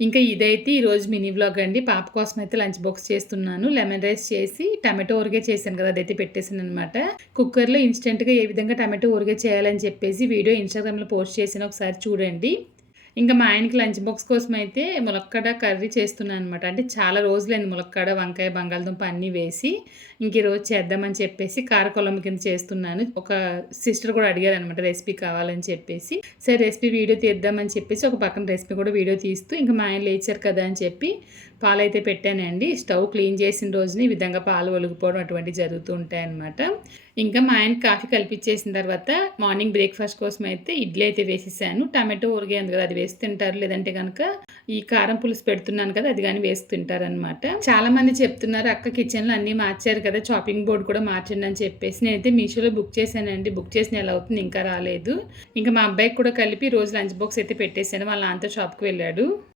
ఇంకా ఇదైతే ఈరోజు మినీ వ్లాగ్ అండి. పాప కోసం అయితే లంచ్ బాక్స్ చేస్తున్నాను. లెమన్ రైస్ చేసి టమాటో ఊరగాయ చేశాను కదా! అదైతే పెట్టేసాననమాట. కుక్కర్‌లో ఇన్‌స్టంట్‌గా ఏ విధంగా టమాటో ఊరగాయ చేయాలని చెప్పేసి వీడియో ఇన్‌స్టాగ్రామ్‌లో పోస్ట్ చేశాను. ఒకసారి చూడండి. ఇంకా మా ఆయనకి లంచ్ బాక్స్ కోసం అయితే ములక్కాడ కర్రీ చేస్తున్నాను అనమాట. అంటే చాలా రోజులైంది ములక్కాడ, వంకాయ, బంగాళదుంప అన్నీ వేసి ఇంక ఈరోజు చేద్దామని చెప్పేసి కారకొలంబు కింద చేస్తున్నాను. ఒక సిస్టర్ కూడా అడిగారనమాట రెసిపీ కావాలని చెప్పేసి. సరే రెసిపీ వీడియో తీద్దామని చెప్పేసి ఒక పక్కన రెసిపీ కూడా వీడియో తీస్తూ ఇంకా మా ఆయన లేచారు కదా అని చెప్పి పాలైతే పెట్టానండి. స్టవ్ క్లీన్ చేసిన రోజున ఈ విధంగా పాలు ఒలిగిపోవడం అటువంటివి జరుగుతూ ఉంటాయన్నమాట. ఇంకా మా ఆయనకి కాఫీ కలిపిచ్చేసిన తర్వాత మార్నింగ్ బ్రేక్‌ఫాస్ట్ కోసం అయితే ఇడ్లీ అయితే వేసేసాను. టమాటో ఊరగాయ ఉంది కదా! అది వేసి తింటారు. లేదంటే గనక ఈ కారం పులుసు పెడుతున్నాను కదా! అది గాని వేసి తింటారనమాట. చాలామంది చెప్తున్నారు అక్క కిచెన్‌లో అన్నీ మార్చారు కదా! చాపింగ్ బోర్డ్ కూడా మార్చండి అని చెప్పేసి. నేనైతే మీషోలో బుక్ చేశానండి. బుక్ చేసి నెల అవుతుంది ఇంకా రాలేదు. ఇంకా మా అబ్బాయికి కూడా కలిపి రోజు లంచ్ బాక్స్ అయితే పెట్టేసాను. వాళ్ళ నాన్నతో షాప్‌కి వెళ్ళాడు.